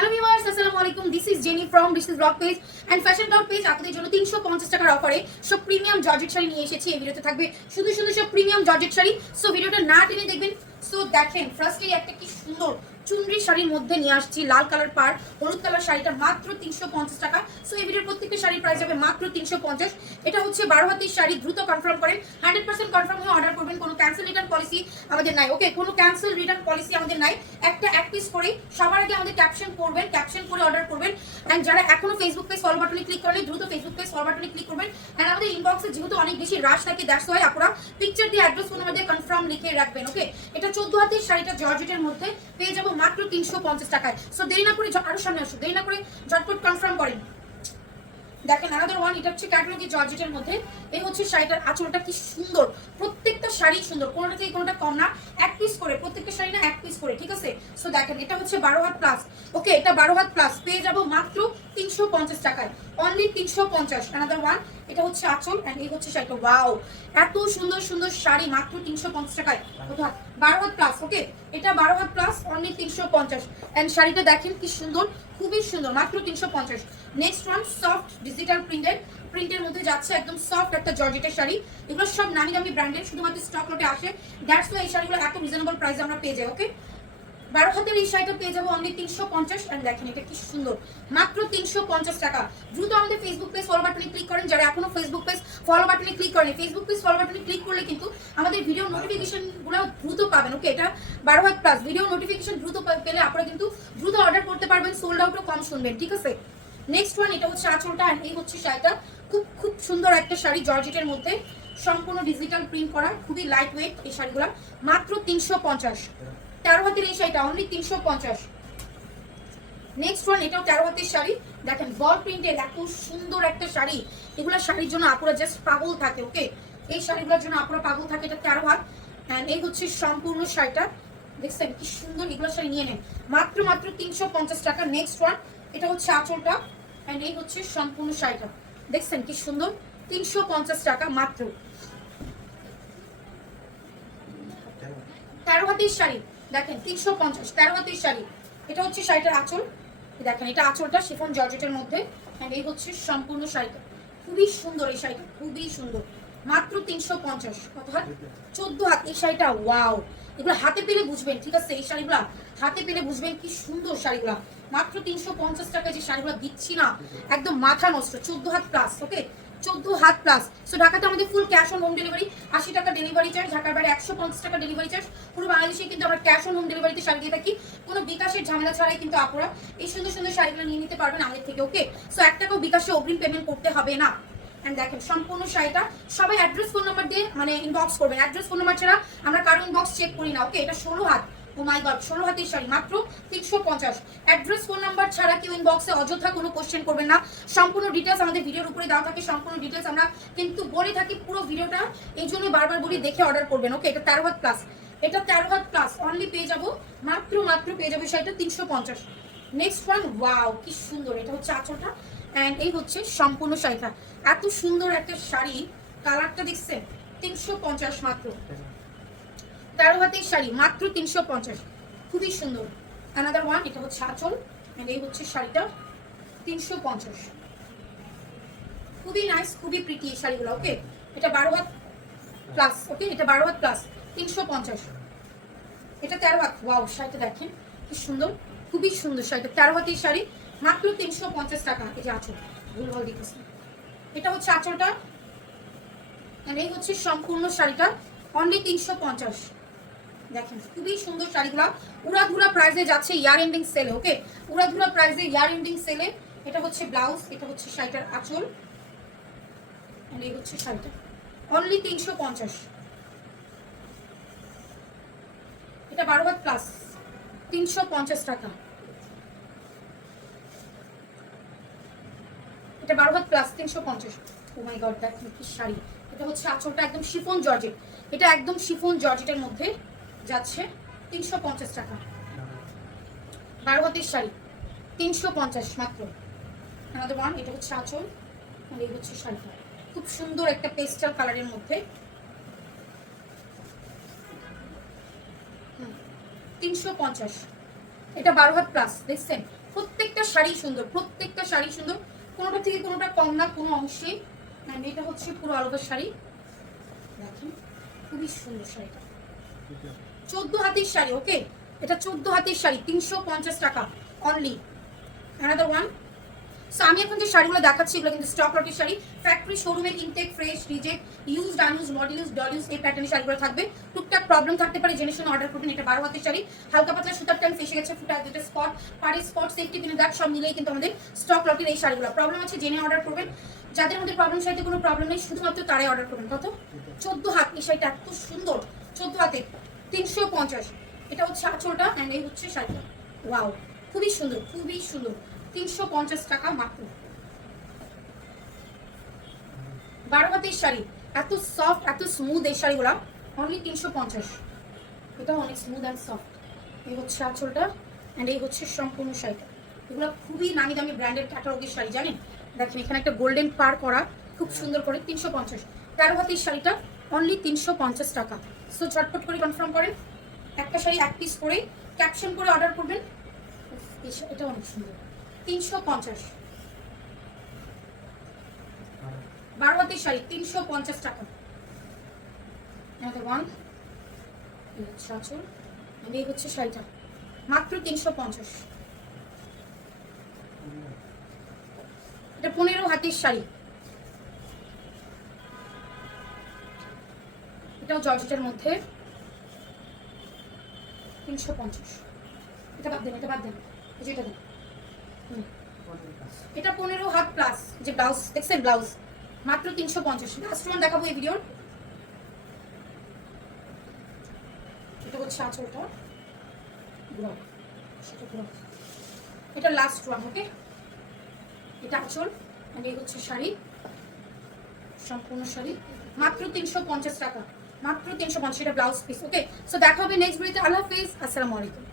Hello viewers, আসসালামু আলাইকুম। This is Jenny from DC's blog page and fashion cloud page. আপনাদের জন্য 350 টাকার অফারে সব প্রিমিয়াম জর্জেট শাড়ি নিয়ে এসেছি। এই ভিডিওতে থাকবে শুধু শুধু সব প্রিমিয়াম জর্জেট শাড়ি। সো ভিডিওটা না টেনে দেখবেন। সো দেখেন, ফার্স্টেই একটা কি সুন্দর চুনরি শাড়ির মধ্যে নিয়ে আসছি, লাল কালার পার হলুদ কালার শাড়িটা মাত্র 350 টাকা। সো এই ভিডিওর প্রত্যেকটা শাড়ির প্রাইস যাবে মাত্র 350। এটা হচ্ছে 12 হাতের শাড়ি। দ্রুত কনফার্ম করেন, 100% কনফার্ম হয়ে অর্ডার করবেন। কোনো ক্যান্সেল রিটার্ন পলিসি আমাদের নাই। ওকে, কোনো ক্যান্সেল রিটার্ন পলিসি আমাদের নাই। একটা এক পিস করে সবার আগে আমাদের ক্যাপশন করবেন, ক্যাপশন করে অর্ডার করবেন। এন্ড যারা এখনো ফেসবুক পেজ ফলো বাটনে ক্লিক করেন, দ্রুত ফেসবুক পেজ ফলো বাটনে ক্লিক করবেন। এন্ড আমাদের ইনবক্সে যেহেতু অনেক বেশি রাশ থাকে, দ্যাটস ওয়াই আপনারা পিকচার দিয়ে অ্যাড্রেস ফোন নাম্বার দিয়ে কনফার্ম লিখে রাখবেন। ওকে, এটা 14 হাতের শাড়িটা জর্জেটের মধ্যে পেয়ে যাবো মাত্র 350 টাকায়। সো দেরি না করে আরো সামনে আসুন, দেরি না করে ঝটপট কনফার্ম করেন। দেখেন আনাদার ওয়ান, এটা হচ্ছে ক্যাটালগি জর্জেটের মধ্যে। এই হচ্ছে শাড়িটার আঁচলটা কি সুন্দর, প্রত্যেকটা শাড়ি সুন্দর, কোনোটা থেকে কোনোটা কম না। এক পিস করে প্রত্যেকটা শাড়ি না, এক পিস করে, ঠিক আছে। সো দেখেন এটা হচ্ছে 12 হাত প্লাস। ওকে, এটা 12 হাত প্লাস পেয়ে যাবো মাত্র 350 টাকায়, অনলি 350। আনাদার ওয়ান, এটা হচ্ছে আঁচল এন্ড এই হচ্ছে শাড়িটা। ওয়াও, এত সুন্দর সুন্দর শাড়ি মাত্র 350 টাকায়। কত হাত? 12 হাত প্লাস। ওকে, এটা 12 হাত প্লাস, অনলি 350। এন্ড শাড়িটা দেখেন কি সুন্দর, খুবই সুন্দর, মাত্র 350। নেক্সট ওয়ান, সফট ডিজিটাল প্রিন্টের মধ্যে যাচ্ছে, একদম সফট একটা জর্জেটের শাড়ি। এগুলো সব নামি দামি ব্র্যান্ডের, শুধুমাত্র স্টক লটে আসে। দ্যাটস ওয়াই এই শাড়িগুলো এত রিজনেবল প্রাইসে আমরা পেয়ে যাই। ওকে, 12 হাতের এই শাড়িটা পেয়ে যাবো অনলি 350। এন্ড দেখেন এটা কি সুন্দর, মাত্র 350 টাকা। দ্রুত আমাদের ফেসবুক পেজ ফলো বাটনে ক্লিক করেন। যারা এখনো ফেসবুক পেজ ফলো বাটনে ক্লিক করেন, ফেসবুক পেজ ফলো বাটনে ক্লিক করলে কিন্তু আমাদের ভিডিও নোটিফিকেশন গুলো দ্রুত পাবেন। ওকে, এটা 12 হাত প্লাস, ভিডিও নোটিফিকেশন দ্রুত পেলে আপনারা কিন্তু দ্রুত অর্ডার করতে পারবেন। সোল্ড আউটও কম শুনবেন, ঠিক আছে। নেক্সট ওয়ান, এটা হচ্ছে আঁচলটা এন্ড এই হচ্ছে শাড়িটা। খুব খুব সুন্দর একটা শাড়ি জর্জেটের মধ্যে, সম্পূর্ণ ডিজিটাল প্রিন্ট করা, খুবই লাইট ওয়েট এই শাড়িগুলো, মাত্র 350। 13 হাতের এই শাড়িটা অনলি 350। নেক্সট ওয়ান, এটাও 13 হাতের শাড়ি। দেখেন বল প্রিন্টের এত সুন্দর একটা শাড়ি। এগুলো শাড়ির জন্য আপুরা জাস্ট পাগল থাকে। ওকে, এই শাড়িগুলোর জন্য আপুরা পাগল থাকে। এটা 13 হাত এন্ড এই হচ্ছে সম্পূর্ণ শাড়িটা। দেখছেন কি সুন্দর, এগুলো শাড়ি নিয়ে নেন মাত্র 350 টাকা। নেক্সট ওয়ান, এটা হচ্ছে আঁচলটা এন্ড এই হচ্ছে সম্পূর্ণ শাড়িটা। দেখছেন কি সুন্দর, 350 টাকা মাত্র। 13 হাতের শাড়ি দেখেন 350, 13 হাতের শাড়ি। এটা হচ্ছে শাড়িটার আঁচল। দেখেন এটা আঁচলটা শিফন জর্জেটের মধ্যে এন্ড এই হচ্ছে সম্পূর্ণ শাড়িটা। খুবই সুন্দর এই শাড়িটা, খুবই সুন্দর, মাত্র 350। কত হাত? 14 হাত এই শাড়িটা। ওয়াও, এগুলো হাতে পেলে বুঝবেন, ঠিক আছে। এই শাড়িগুলা হাতে পেলে বুঝবেন কি সুন্দর শাড়িগুলা। মাত্র 350 টাকায় যে শাড়িগুলো দিচ্ছি না, একদম মাথা নষ্ট। 14 had plus. Okay, 14 had plus. So ঢাকাতে আমাদের full cash on home delivery, 80 টাকা ডেলিভারি চার্জ। ঢাকার বাইরে 150 টাকা ডেলিভারি চার্জ। পুরো বাংলাদেশে কিন্তু আমরা ক্যাশ অন হোম ডেলিভারিতে শাড়ি দিয়ে থাকি। কোনো বিকাশের ঝামেলা ছাড়াই কিন্তু আপনারা এই সুন্দর সুন্দর শাড়িগুলো নিয়ে নিতে পারবেন আমাদের থেকে। ওকে, সো 1 টাকাও বিকাশে অগ্রিম পেমেন্ট করতে হবে না। এন্ড দেখেন সম্পূর্ণ শাড়িটা, সবাই অ্যাড্রেস ফোন নাম্বার দিয়ে মানে ইনবক্স করবেন। অ্যাড্রেস ফোন নাম্বার ছাড়া আমরা কারো ইনবক্স চেক করি না। ওকে, এটা 16 হাত। ও মাই গড, 16 হাতের শাড়ি মাত্র 350। অ্যাড্রেস ফোন নাম্বার ছাড়া কেউ ইনবক্সে অযথা কোনো কোশ্চেন করবেন না। সম্পূর্ণ ডিটেলস আমাদের ভিডিওর উপরে দেওয়া থাকে, সম্পূর্ণ ডিটেলস আমরা কিন্তু বলে থাকি পুরো ভিডিওটা। এই জন্য বারবার বলি দেখে অর্ডার করবেন। ওকে, এটা 13 হাত প্লাস, এটা 13 হাত প্লাস, অনলি পেয়ে যাবো মাত্র পেয়ে যাবো শাড়িটা 350। নেক্সট ওয়ান, ওয়াও কি সুন্দর, এটা হচ্ছে আঁচলটা এন্ড এই হচ্ছে সম্পূর্ণ শাড়িটা। এত সুন্দর একটা শাড়ি, কালারটা দেখছেন, 350 মাত্র। 13 হাতের শাড়ি মাত্র 350, খুবই সুন্দর। অ্যানাদার ওয়ান, এটা হচ্ছে আঁচল এন্ড এই হচ্ছে শাড়িটা, 350। খুবই নাইস, খুবই প্রিটি এই শাড়িগুলো। ওকে, এটা 12 হাত প্লাস। ওকে, এটা 12 হাত প্লাস, 350। এটা 13 হাত। ওয়াও, শাড়িটা দেখেন কি সুন্দর, খুবই সুন্দর শাড়িটা। 13 হাতের শাড়ি মাত্র 350 টাকা। এই যে আঁচল, ভুলভাল দিতেছি। এটা হচ্ছে আঁচলটা এন্ড এই হচ্ছে সম্পূর্ণ শাড়িটা, অনলি 350। দেখেন খুবই সুন্দর শাড়িগুলো, উড়াধুরা প্রাইসে যাচ্ছে ইয়ার এন্ডিং সেলে। ওকে, উড়াধুরা প্রাইসে ইয়ার এন্ডিং সেলে। এটা হচ্ছে ব্লাউজ, এটা হচ্ছে শাড়িটার আঁচল এন্ড এই হচ্ছে শাড়িটা, অনলি 350। এটা 12 হাত প্লাস, 350 টাকা। এটা 12 had plus, 350। O my god, দেখেন কি শাড়ি। এটা হচ্ছে আঁচলটা, একদম শিফন জর্জেট। এটা একদম শিফন জর্জেটের মধ্যে যাচ্ছে, 350 টাকা। 12 হাতের শাড়ি, 350 মাত্র। আমাদের ওয়ান, এটা হচ্ছে আঁচল আর এই হচ্ছে শাড়িটা। খুব সুন্দর একটা পেস্টাল কালারের মধ্যে, 350। এটা 12 হাত প্লাস। দেখছেন প্রত্যেকটা শাড়ি সুন্দর, প্রত্যেকটা শাড়ি সুন্দর, কোনোটা থেকে কোনোটা কম না কোনো অংশে। অ্যান্ড এটা হচ্ছে পুরো অল ওভার শাড়ি, দেখেন খুবই সুন্দর শাড়িটা। 14 হাতের শাড়ি, ওকে, এটা 14 হাতের শাড়ি, 350 টাকা অনলি। Another one. সো আমি এখন যে শাড়িগুলো দেখাচ্ছি এগুলো কিন্তু স্টক লটের শাড়ি, ফ্যাক্টরি শোরুমের intact, fresh, reject, used, unused, model use, doll use, এই প্যাটার্নের শাড়িগুলো থাকবে। টুকটাক প্রবলেম থাকতে পারে, জেনে শুনে অর্ডার করবেন। এটা 12 হাতের শাড়ি, হালকা পাতলা সুতার টাইম, ফেসে গেছে ফুটা, যেটা স্পট, পাড়ি স্পট, সেফটি পিনের দাগ সব মিলেই কিন্তু আমাদের স্টক লটের এই শাড়িগুলো। প্রবলেম আছে জেনে অর্ডার করবেন, যাদের মধ্যে প্রবলেম শাড়িতে কোনো প্রবলেম নেই শুধুমাত্র তারাই অর্ডার করবেন। কত? 14 হাত, এই শাড়িটা এত সুন্দর, 14 হাতে 350। এটা হচ্ছে আঁচলটা অ্যান্ড এই হচ্ছে শাড়িটা, ওয়াও খুবই সুন্দর, খুবই সুন্দর, 350 টাকা মাত্র। 12 হাতের শাড়ি, এত সফট এত স্মুথ এই শাড়িগুলো, অনলি 350। এটা অনেক স্মুথ অ্যান্ড সফট। এই হচ্ছে আঁচলটা অ্যান্ড এই হচ্ছে সম্পূর্ণ শাড়িটা। এগুলো খুবই নামি দামি ব্র্যান্ডের ক্যাটালগের শাড়ি, জানেন? দেখেন এখানে একটা গোল্ডেন পার করা, খুব সুন্দর করে 350। 13 হাতের শাড়িটা অনলি 350 টাকা। সো ঝটপট করে কনফার্ম করেন, একটা শাড়ি এক পিস করে ক্যাপশন করে অর্ডার করবেন। এটা অনেক সুন্দর, 350। 12 হাতের শাড়ি 350 টাকা। ওয়ান, এই হচ্ছে আঁচল, এই হচ্ছে শাড়িটা, মাত্র 350। এটা 15 হাতের শাড়ি, এটাও জর্জেটের মধ্যে, 350। এটা বাদ দেন, এটা বাদ দেন, যেটা দেন। এটা 15 হাত প্লাস, যে ব্লাউজ দেখছেন, ব্লাউজ মাত্র 350। লাস্ট ওয়ান দেখাবো এই ভিডিওর। এটা হচ্ছে আঁচলটা, এটা লাস্ট ওয়ান, ওকে। এটা আঁচল আর এই হচ্ছে শাড়ি, সম্পূর্ণ শাড়ি, মাত্র 350 টাকা, মাত্র 350। এটা ব্লাউজ পিস, ওকে। সো দেখা হবে নেক্সট ভিডিওতে। আল্লাহ হাফেজ, আসসালামু আলাইকুম।